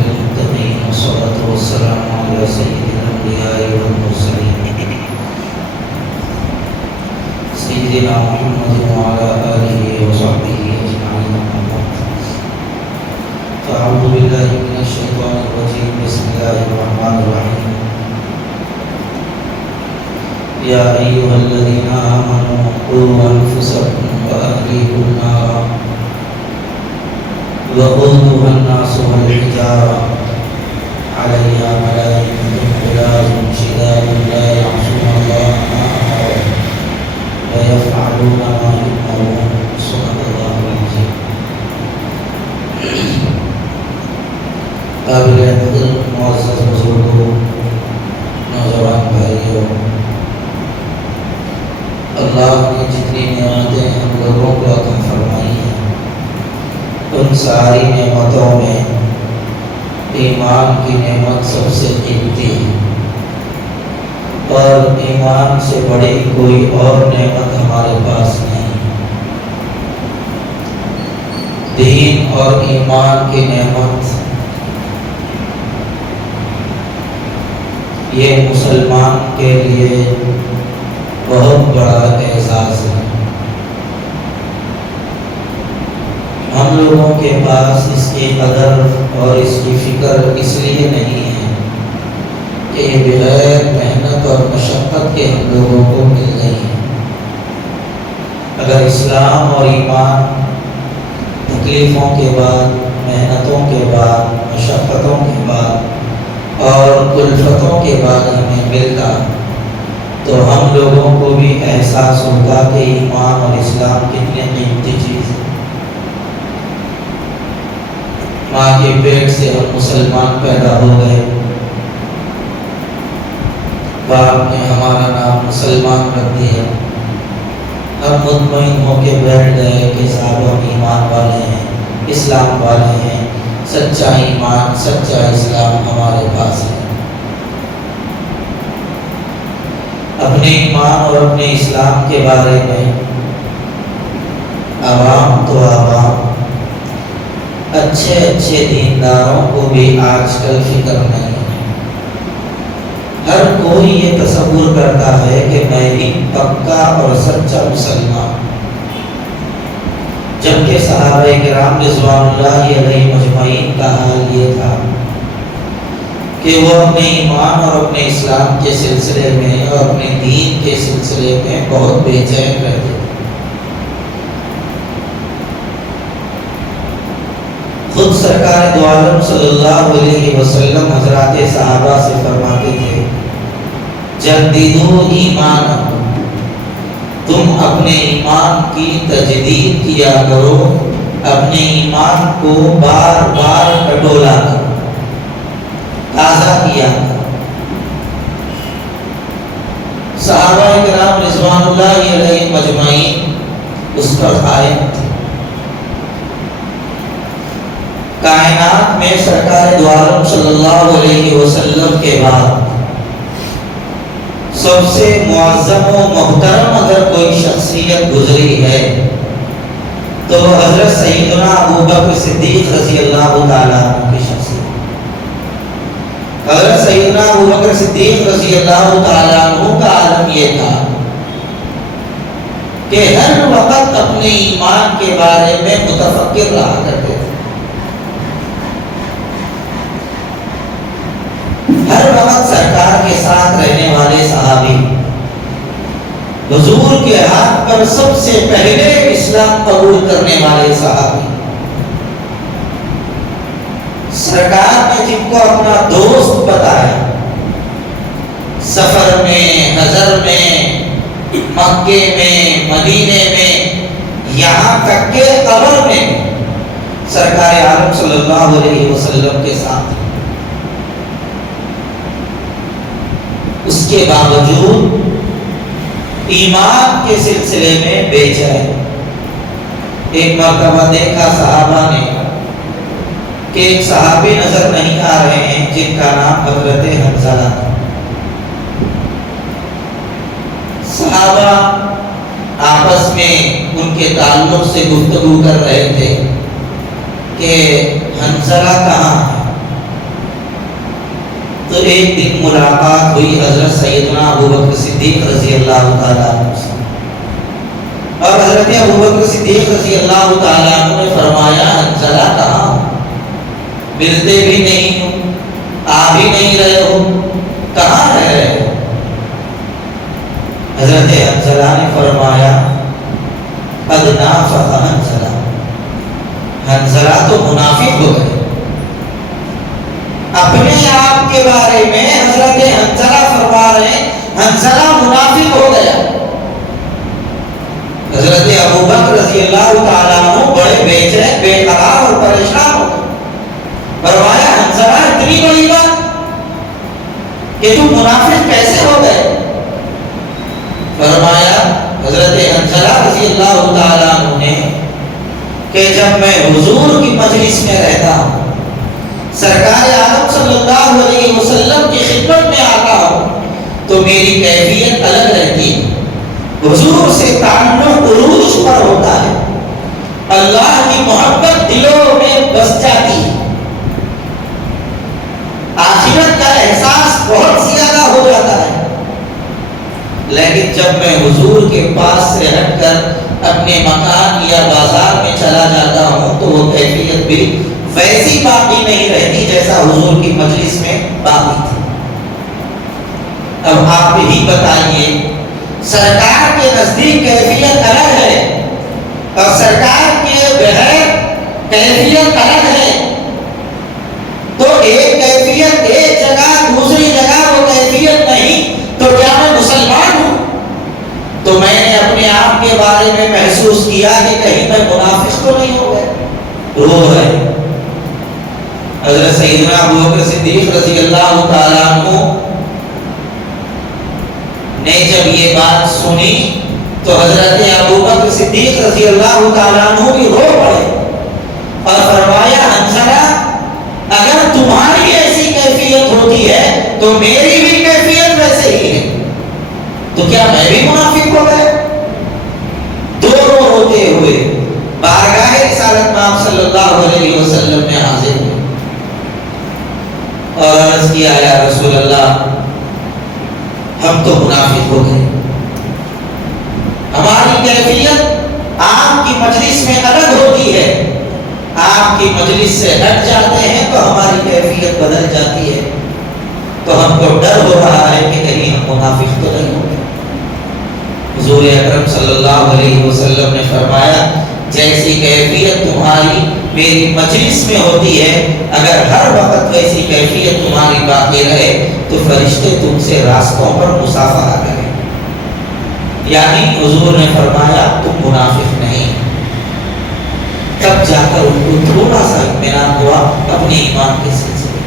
للمتقين والصلاة والسلام على سيد الأنبياء والمرسلين سيدنا محمد وعلى آله وصحبه أجمعين. فأعوذ بالله من الشيطان الرجيم. بسم الله الرحمن الرحيم. يا أيها الذين آمنوا قوا أنفسكم وأهليكم نارا وقودها الناس والحجارة عليها ملائكة غلاظ شداد لا يعصون الله ما أمرهم ويفعلون ما يؤمرون. صدق الله العظيم. قابل قدر معزز بزرگوں، نوجوان بھائیوں، اللہ نے جتنی نعمتیں ہم لوگوں کو عطا فرمائی ہیں ان ساری نعمتوں میں ایمان کی نعمت سب سے قیمتی ہے، اور ایمان سے بڑی کوئی اور نعمت ہمارے پاس نہیں. دین اور ایمان کی نعمت یہ مسلمان کے لیے بہت بڑا اعزاز ہے. ہم لوگوں کے پاس اس کی قدر اور اس کی فکر اس لیے نہیں ہے کہ یہ بغیر محنت اور مشقت کے ہم لوگوں کو مل گئی ہے. اگر اسلام اور ایمان تکلیفوں کے بعد، محنتوں کے بعد، مشقتوں کے بعد اور کلفتوں کے بعد ہمیں ملتا تو ہم لوگوں کو بھی احساس ہوتا کہ ایمان اور اسلام کتنی قیمتی چیز ہے. ماں کے پیٹ سے ہم مسلمان پیدا ہو گئے، باپ نے ہمارا نام مسلمان رکھ دیا، ہم مطمئن ہو کے بیٹھ گئے کہ صاحب ہم ایمان والے ہیں، اسلام والے ہیں، سچا ایمان سچا اسلام ہمارے پاس ہے. اپنے ایمان اور اپنے اسلام کے بارے میں عوام تو عوام، اچھے اچھے دینداروں کو بھی آج کل فکر نہیں ہے. ہر کوئی یہ تصور کرتا ہے کہ میں بھی پکا اور سچا مسلمان، جبکہ صحابہ کرام رضوان اللہ علیہ مجمعین کا حال یہ تھا کہ وہ اپنے ایمان اور اپنے اسلام کے سلسلے میں اور اپنے دین کے سلسلے میں بہت بے چین رہتے. خود سرکار دو عالم صلی اللہ علیہ وسلم حضرات صحابہ سے فرماتے تھے، جددوا ایمانکم، تم اپنے ایمان کی تجدید کیا کرو، اپنے ایمان کو بار بار ٹٹولا کرو، تازہ کیا کرو. صحابہ کرام رضوان اللہ علیہ مجمعین اس پر قائم تھے. کائنات میں سرکار دو عالم صلی اللہ علیہ وسلم کے بعد سب سے معظم و محترم اگر کوئی شخصیت گزری ہے تو حضرت سیدنا ابو بکر صدیق رضی اللہ تعالیٰ عنہ کی شخصیت. حضرت سیدنا ابو بکر صدیق رضی اللہ تعالیٰ عنہ کا عالم یہ تھا کہ ہر وقت اپنے ایمان کے بارے میں متفکر رہا کرتے تھے. ہر وقت سرکار کے ساتھ رہنے والے صحابی، حضور کے ہاتھ پر سب سے پہلے اسلام قبول کرنے والے صحابی، سرکار نے جن کو اپنا دوست بتایا، سفر میں، حضر میں، مکے میں، مدینے میں، یہاں تک کہ قبر میں سرکار عالم صلی اللہ علیہ وسلم کے ساتھ. اس کے باوجود ایمان کے سلسلے میں بے چین. ایک مرتبہ دیکھا صحابہ نے کہ ایک صحابی نظر نہیں آ رہے ہیں جن کا نام حضرت حنظلہ تھا. صحابہ آپس میں ان کے تعلق سے گفتگو کر رہے تھے کہ حنظلہ کہاں ہے. تو ایک دن ملاقات ہوئی حضرت سیدنا ابوبکر صدیق رضی اللہ تعالیٰ عنہ سے، اور حضرت ابوبکر صدیق رضی اللہ تعالیٰ عنہ نے فرمایا حنظلہ کہاں؟ ملتے بھی نہیں ہو، آ بھی نہیں رہے ہو، کہاں رہ رہے ہو؟ حضرت حنظلہ نے فرمایا قد نافق حنظلہ، حنظلہ تو منافق ہو گئے۔ اپنے آپ کے بارے میں حضرت حنظلہ فرما رہے ہیں حنظلہ منافق ہو گیا۔ حضرت ابوبکر رضی اللہ تعالیٰ عنہ بڑے بے چین، بے قرار اور پریشان ہو گئے۔ فرمایا حنظلہ اتنی بڑی بات کہ تم منافق کیسے ہو گئے؟ فرمایا حضرت حنظلہ رضی اللہ تعالیٰ عنہ نے کہ جب میں حضور کی مجلس میں رہتا ہوں، سرکار عالم صلی اللہ علیہ وسلم کی خدمت میں آتا ہوں، تو میری کیفیت الگ رہتی ہے۔ حضور سے تعلق عروج پر ہوتا ہے، اللہ کی محبت دلوں میں بس جاتی ہے، آخرت کا احساس بہت زیادہ ہو جاتا ہے۔ لیکن جب میں حضور کے پاس سے ہٹ کر اپنے مکان یا بازار میں چلا جاتا ہوں تو وہ کیفیت بھی ویسی باقی نہیں رہتی جیسا حضور کی مجلس میں باقی تھی۔ اب آپ ہی بتائیے، سرکار کے نزدیک کیفیت الگ ہے اور سرکار کے بغیر کیفیت الگ ہے، تو ایک کیفیت ایک جگہ دوسری جگہ وہ کیفیت نہیں، تو کیا میں مسلمان ہوں؟ تو میں نے اپنے آپ کے بارے میں محسوس کیا کہ کہیں میں منافق تو نہیں ہو گیا۔ رو ہے حضرت سیدنا ابوبکر صدیق رضی اللہ تعالیٰ عنہ نے جب یہ بات سنی تو حضرت ابوبکر صدیق رضی اللہ تعالیٰ عنہ بھی رو پڑے اور فرمایا حنظلہ اگر تمہاری ایسی کیفیت ہوتی ہے تو میری بھی کیفیت ویسے ہی ہے، تو کیا میں بھی منافق ہو گیا؟ دونوں روتے ہوئے بارگاہ رسالت مآب صلی اللہ علیہ وسلم میں حاضر ہوئے اور عرض کیا یا رسول اللہ ہم تو منافق ہو گئے، ہماری کیفیت آپ کی مجلس میں الگ ہوتی ہے، آپ کی مجلس سے ہٹ جاتے ہیں تو ہماری کیفیت بدل جاتی ہے، تو ہم کو ڈر ہو رہا ہے کہ کہیں ہم منافق تو نہیں ہو گئے۔ حضور اکرم صلی اللہ علیہ وسلم نے فرمایا جیسی کیفیت تمہاری میری مجلس میں ہوتی ہے، اگر ہر وقت ویسی کیفیت تمہاری باقی رہے تو فرشتے تم سے راستوں پر مصافحہ کریں، یعنی حضور نے فرمایا تم منافق نہیں۔ تب جا کر ان کو تھوڑا سا اطمینان ہوا اپنے ایمان کے سلسلے،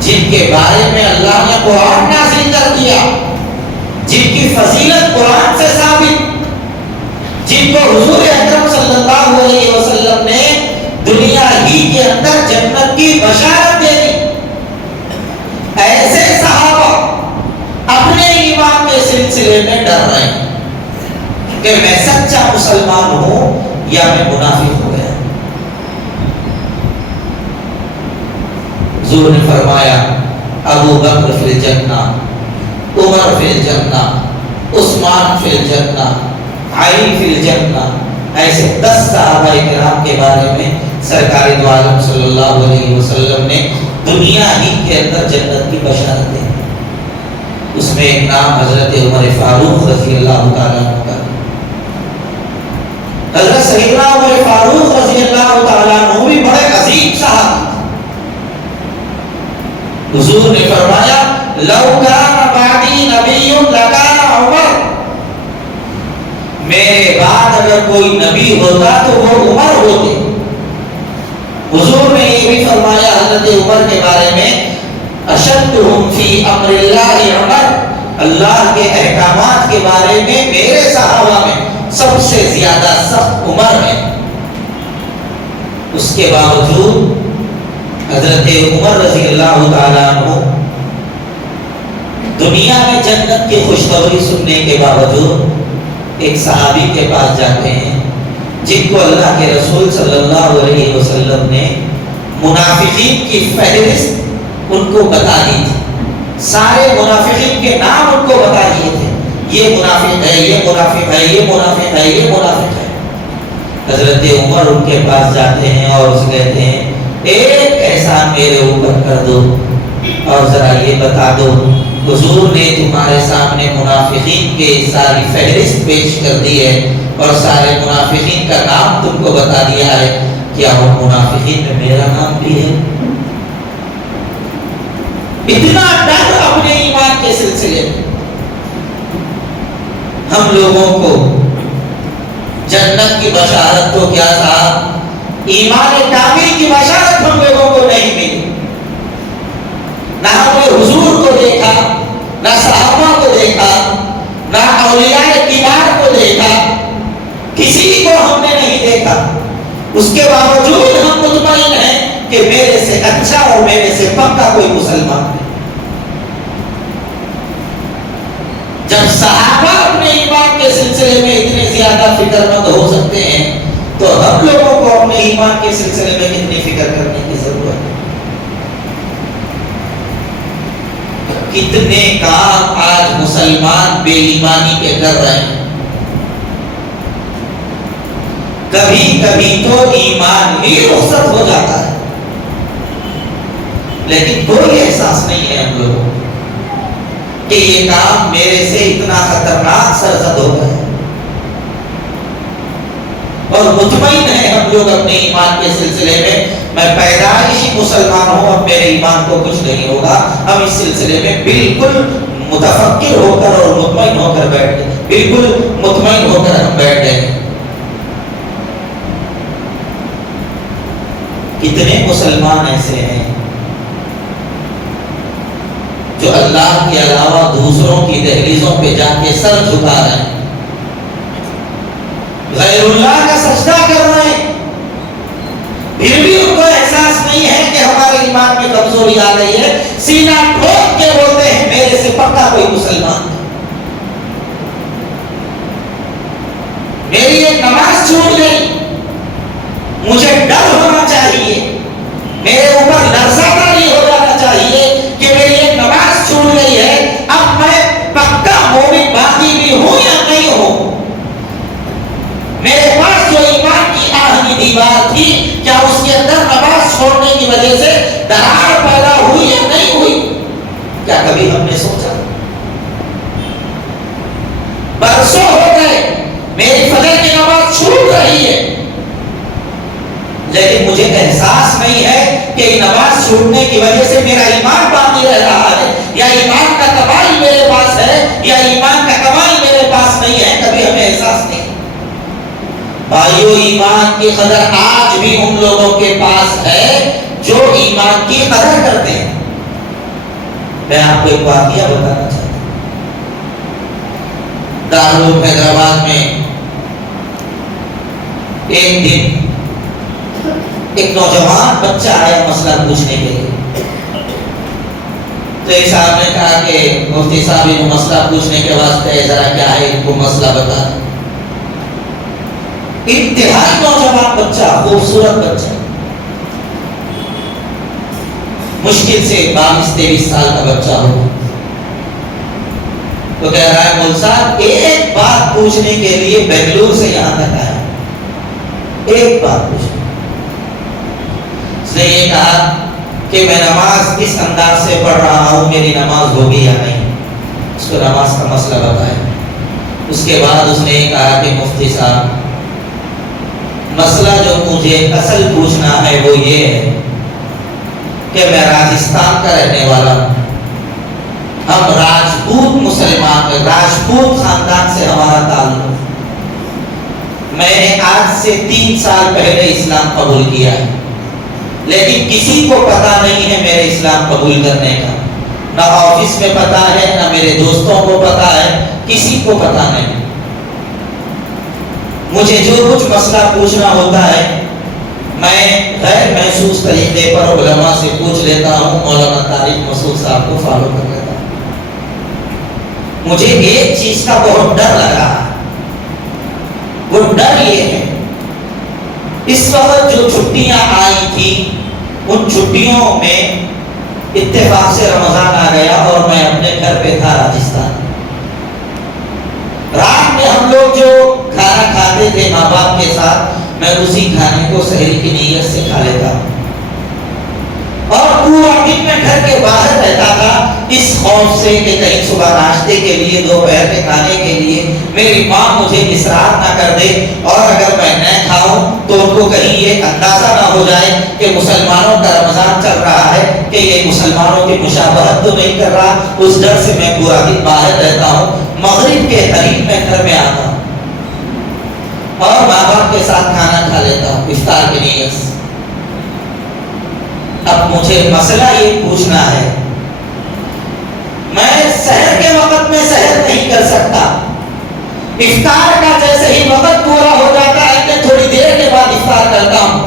جن کے بارے میں اللہ نے قرآن نازل کر دیا، جن کی فضیلت قرآن سے ثابت، جن کو حضور اکرم صلی اللہ علیہ وسلم نے دنیا ہی کے اندر جنت کی بشارت دے دی، ایسے صحابہ اپنے ایمان کے سلسلے میں ڈر رہے ہیں کہ میں سچا مسلمان ہوں یا میں منافق ہو گیا۔ حضور نے فرمایا ابو بکر فی الجنہ، عمر فی الجنہ، عثمان فی الجنہ، علی فی الجنہ، ایسے 10 صحابہ کرام کے بارے میں سرکار دو عالم صلی اللہ علیہ وسلم نے دنیا ہی کے اندر جنت کی بشارت دی۔ اس میں ایک نام حضرت عمر فاروق رضی اللہ تعالیٰ عنہ کا۔ حضرت سیدنا عمر فاروق رضی اللہ تعالیٰ عنہ بھی بڑے عظیم صحابی، حضور نے فرمایا لو کان بعدی نبی لکان عمر، میرے بعد اگر کوئی نبی ہوتا تو وہ عمر ہوتے۔ حضور نے یہ بھی فرمایا حضرت عمر کے بارے میں اشدہم فی امر اللہ عمر، اللہ کے احکامات کے بارے میں میرے صحابہ میں سب سے زیادہ سخت عمر ہے۔ اس کے باوجود حضرت عمر رضی اللہ تعالیٰ عنہ دنیا میں جنت کی خوشخبری سننے کے باوجود ایک صحابی کے پاس جاتے ہیں جن کو اللہ کے رسول صلی اللہ علیہ وسلم نے منافقین کی فہرست ان کو بتا دی تھی، سارے منافقین کے نام ان کو بتا دیے تھے، یہ منافق ہے، یہ منافق ہے، یہ منافق ہے، یہ منافق ہے۔ حضرت عمر ان کے پاس جاتے ہیں اور اسے کہتے ہیں ایک احسان میرے اوپر کر دو اور ذرا یہ بتا دو، حضور نے تمہارے سامنے منافقین کے ساری فہرست پیش کر دی ہے اور سارے منافقین کا نام تم کو بتا دیا ہے، کیا وہ منافقین میں میرا نام بھی ہے؟ اتنا ڈر اپنے ایمان کے سلسلے میں۔ ہم لوگوں کو جنت کی بشارت تو کیا تھا، ایمان کامل کی بشارت ہم لوگوں کو نہیں ملی۔ نہ ہم نے حضور کو دیکھا، نہ صحابہ کو دیکھا، نہ اولیاء کبار کو دیکھا، کسی کو ہم نے نہیں دیکھا، اس کے باوجود ہم مطمئن ہیں کہ میرے سے اچھا اور میرے سے پکا کوئی مسلمان نہیں۔ جب صحابہ اپنے ایمان کے سلسلے میں اتنے زیادہ فکر مند ہو سکتے ہیں تو ہم لوگوں کو اپنے ایمان کے سلسلے میں کتنی فکر کرنے کی ضرورت ہے؟ کتنے کام آج مسلمان بے ایمانی کے کر رہے ہیں۔ کبھی کبھی تو ایمان ہی رخصت ہو جاتا ہے، لیکن کوئی احساس نہیں ہے ہم لوگوں کو کہ یہ کام میرے سے اتنا خطرناک سرزد ہو گیا ہے، اور مطمئن ہے ہم لوگ اپنے ایمان کے سلسلے میں پیدائشی مسلمان ہوں، اب میرے ایمان کو کچھ نہیں ہوگا، ہم اس سلسلے میں بالکل متفکر ہو کر اور مطمئن ہو کر بیٹھ گئے، بالکل مطمئن ہو کر ہم بیٹھ گئے۔ کتنے مسلمان ایسے ہیں جو اللہ کے علاوہ دوسروں کی دہلیزوں پہ جا کے سر جھکا رہے ہیں، غیر اللہ کا سجدہ کر رہے ہیں، پھر بھی ان کو احساس نہیں ہے کہ ہمارے ایمان میں کمزوری آ گئی ہے، سینہ ٹھوک کے بولتے ہیں میرے سے پکا کوئی مسلمان ہے، میری ایک نماز چھوٹ گئی، مجھے ڈر ہونا چاہیے، میرے اوپر لرزہ نہیں ہو جانا چاہیے کہ میری ایک نماز چھوٹ گئی ہے، اب میں پکا مومن باقی بھی ہوں یا نہیں ہوں، میرے پاس جو ایمان کی آہنی دیوار تھی کیا اس کے اندر نماز چھوڑنے کی وجہ سے دراڑ پیدا ہوئی یا نہیں ہوئی؟ کیا کبھی ہم نے سوچا؟ برسوں ہو گئے میری فجر کی نماز چھوٹ رہی ہے، لیکن مجھے احساس نہیں ہے کہ نماز چھوٹنے کی وجہ سے میرا ایمان باقی رہ رہا ہے، یا ایمان کا کمال میرے پاس ہے یا ایمان کا کمال میرے پاس نہیں ہے، کبھی ہمیں احساس نہیں۔ بھائیو، ایمان کی قدر آج بھی ان لوگوں کے پاس ہے جو ایمان کی قدر کرتے ہیں۔ میں آپ کو ایک واقعہ بتانا چاہتا ہوں۔ دارالعلوم حیدرآباد میں ایک دن ایک نوجوان بچہ آیا مسئلہ پوچھنے کے لیے، تو ایک صاحب نے کہا کہ مفتی صاحب ان کو مسئلہ پوچھنے کے واسطے ذرا کیا ہے ان کو مسئلہ بتا۔ انتہائی نوجوان بچہ، خوبصورت بچہ، مشکل سے 22-23 سال کا بچہ ہوگا، تو کہہ رہا ہے مول صاحب ایک بات پوچھنے کے لیے بنگلور سے یہاں تک آیا، ایک بات پوچھنے۔ اس نے یہ کہا کہ میں نماز کس انداز سے پڑھ رہا ہوں، میری نماز ہوگی یا نہیں، اس کو نماز کا مسئلہ بتایا۔ اس کے بعد اس نے یہ کہا کہ مفتی صاحب مسئلہ جو مجھے اصل پوچھنا ہے وہ یہ ہے کہ میں راجستھان کا رہنے والا ہوں، ہم راجپوت مسلمان، راجپوت خاندان سے ہمارا تعلق، میں نے آج سے 3 سال پہلے اسلام قبول کیا ہے، لیکن کسی کو پتا نہیں ہے میرے اسلام قبول کرنے کا، نہ آفس میں پتا ہے، نہ میرے دوستوں کو پتا ہے، کسی کو پتا نہیں۔ مجھے جو کچھ مسئلہ پوچھنا ہوتا ہے میں غیر محسوس طریقے پر علماء سے پوچھ لیتا ہوں، مولانا طارق مسعود صاحب کو فالو کر لیتا ہوں۔ مجھے ایک چیز کا بہت ڈر لگ رہا ہے، وہ ڈر یہ ہے اس وقت جو چھٹیاں آئی تھی ان چھٹیوں میں اتفاق سے رمضان آ گیا اور میں اپنے گھر پہ تھا راجستھان. رات میں ہم لوگ جو کھانا کھاتے تھے ماں باپ کے ساتھ، میں اسی کھانے کو سحری کی نیت سے کھا لیتا ہوں، اور پورا دن میں گھر کے باہر رہتا تھا اس خوف سے کہ کہیں صبح ناشتے کے لیے، دوپہر کے کھانے کے لیے میری ماں مجھے اصرار نہ کر دے، اور اگر میں نہ کھاؤں تو ان کو کہیں یہ اندازہ نہ ہو جائے کہ مسلمانوں کا رمضان چل رہا ہے، کہ یہ مسلمانوں کی مشابہت تو نہیں کر رہا. اس ڈر سے میں پورا دن باہر رہتا ہوں. مغرب کے قریب میں گھر میں آتا ہوں اور ماں باپ کے ساتھ کھانا کھا لیتا ہوں افطار کی نیت سے. اب مجھے مسئلہ یہ پوچھنا ہے، میں سحر کے وقت میں سحر نہیں کر سکتا، افطار کا جیسے ہی وقت پورا ہو جاتا ہے میں تھوڑی دیر کے بعد افطار کرتا ہوں،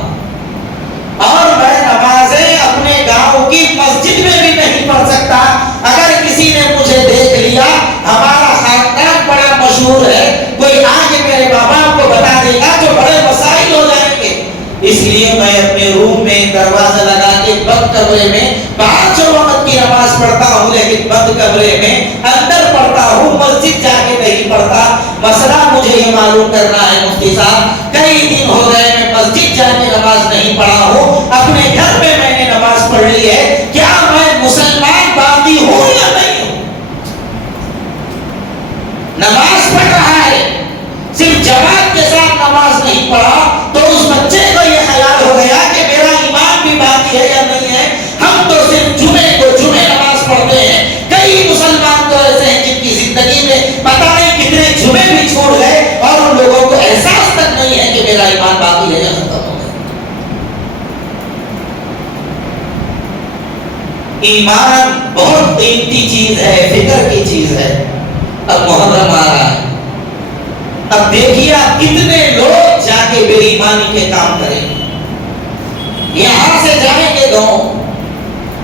اور میں نمازیں اپنے گاؤں کی مسجد میں بھی نہیں پڑھ سکتا. اگر کسی نے مجھے دیکھ لیا، ہمارا خاندان بڑا مشہور ہے، کوئی آگے میرے باپ کو بتا دے گا تو بڑے مسائل ہو جائیں گے. اس لیے میں اپنے روم میں دروازہ لگا کے بند کمرے میں باہر جو وقت کی نماز پڑھتا ہوں، لیکن بند کمرے میں اندر پڑھتا ہوں، مسجد جا کے نہیں پڑھتا. مسئلہ مجھے یہ معلوم کرنا ہے مفتی صاحب، کئی دن ہو گئے میں مسجد جا کے نماز نہیں پڑھا ہوں، اپنے گھر میں میں نے نماز پڑھ لی ہے، کیا میں مسلمان باقی ہوں یا نہیں ہوں؟ نماز پڑھ رہا ہے، صرف جماعت کے ساتھ نماز نہیں پڑھا تو اس بچے کو یہ خیال ہو گیا کہ میرا ایمان بھی باقی ہے یا نہیں ہے. ہم تو صرف جمعے نماز پڑھتے ہیں. کئی مسلمان تو ایسے ہیں جن کی زندگی میں پتہ نہیں کتنے جمعے بھی چھوڑ گئے اور ان لوگوں کو احساس تک نہیں ہے کہ میرا ایمان باقی ہے یا ختم ہو گیا. ایمان بہت قیمتی چیز ہے، فکر کی چیز ہے. اب محرم آ رہا ہے، اب دیکھیے آپ کتنے لوگ جا کے بے ایمانی کے کام کریں گے. یہاں سے جائیں گے گاؤں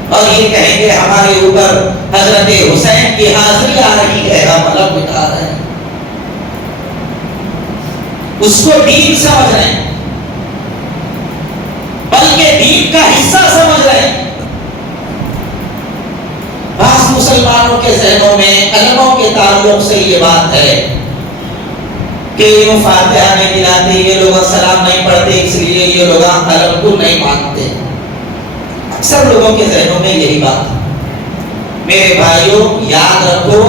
اور یہ کہیں گے ہمارے اوپر حضرت حسین کی حاضری آ رہی ہے، ہم مطلب بٹھا رہے ہیں. اس کو دین سمجھ رہے ہیں، بلکہ دین کا حصہ سمجھ رہے ہیں. بعض مسلمانوں کے ذہنوں میں علموں کے تعلق سے یہ بات ہے کہ یہ فاتحہ نہیں ملاتے، یہ لوگ سلام نہیں پڑھتے، اس لیے یہ لوگ علم کو نہیں مانتے. اکثر لوگوں کے ذہنوں میں یہی بات ہے. میرے بھائیوں یاد رکھو،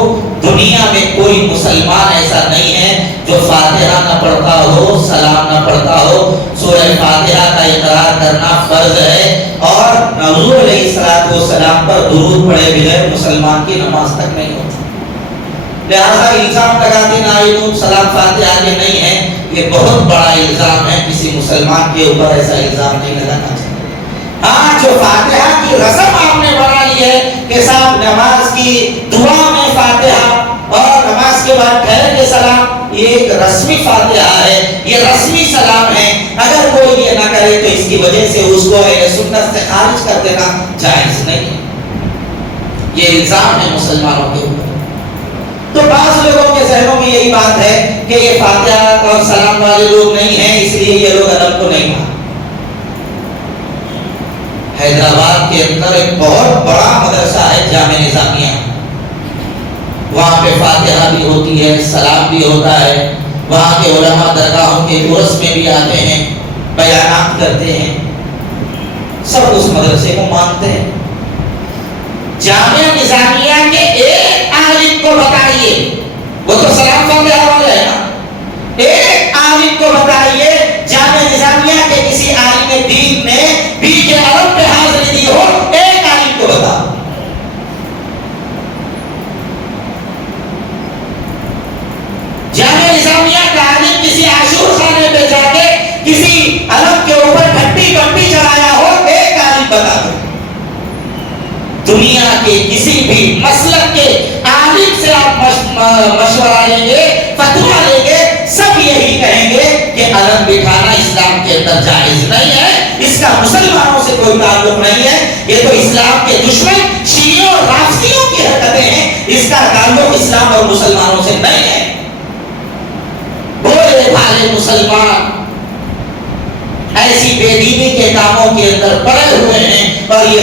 دنیا میں کوئی مسلمان ایسا نہیں ہے جو فاتحہ نہ پڑھتا ہو، سلام نہ پڑھتا ہو. سورہ فاتحہ کا اقرار کرنا فرض ہے، اور حضور علیہ السلام پر درود پڑھے بغیر مسلمان کی نماز تک نہیں ہوتی. لہذا الزام لگاتے نائب سلام فاتحہ کے نہیں ہے، یہ بہت بڑا الزام ہے. کسی مسلمان کے اوپر ایسا الزام نہیں لگانا چاہیے. ہاں جو فاتحہ کی رسم آپ نے بنا لی ہے کہ صاحب نماز کی دعا میں فاتحہ اور نماز کے بعد ٹھہر کے سلام، یہ ایک رسمی فاتحہ ہے، یہ رسمی سلام ہے. اگر کوئی یہ نہ کرے تو اس کی وجہ سے اس کو سنت سے خارج کر دینا جائز نہیں ہے. یہ الزام ہے مسلمانوں کے اوپر. تو بعض لوگوں کے ذہنوں میں یہی بات ہے کہ یہ فاتحہ اور سلام والے لوگ نہیں ہیں، اس لیے یہ لوگ ادب کو نہیں مانتے. حیدرآباد کے اندر ایک بہت بڑا مدرسہ ہے جامعہ نظامیہ، وہاں پہ فاتحہ بھی ہوتی ہے، سلام بھی ہوتا ہے. وہاں کے علماء درگاہوں کے عرس میں بھی آتے ہیں، بیانات کرتے ہیں، سب اس مدرسے کو مانتے ہیں. جامعہ نظامیہ کے ایک عالم کو بتائیے، وہ تو سلام فاتحہ والے ہیں نا، ایک عالم کو بتائیے جامعہ نظامیہ کے کسی عالم دین نے بی کے عرب پہ حاضری دی ہو، ایک عالم کو بتاؤ. جامعہ نظامیہ کا عالم کسی عاشور خانے پہ جا کے کسی عرب کے اوپر گھنٹی بنٹی چڑھایا ہو، ایک عالم بتا دو. دنیا کے کسی بھی مسلک کے عالم سے آپ مشورہ لیں گے، فتویٰ لیں گے، سب یہی کہیں گے کہ علم بٹھانا اسلام کے اندر جائز نہیں ہے، اس کا مسلمانوں سے کوئی تعلق نہیں ہے، یہ تو اسلام کے دشمن شیعوں اور رافضیوں کی حرکتیں ہیں، اس کا تعلق اسلام اور مسلمانوں سے نہیں ہے. بولے بھالے مسلمان ایسی بے دینی کے کاموں کے اندر پڑے ہوئے ہیں اور یہ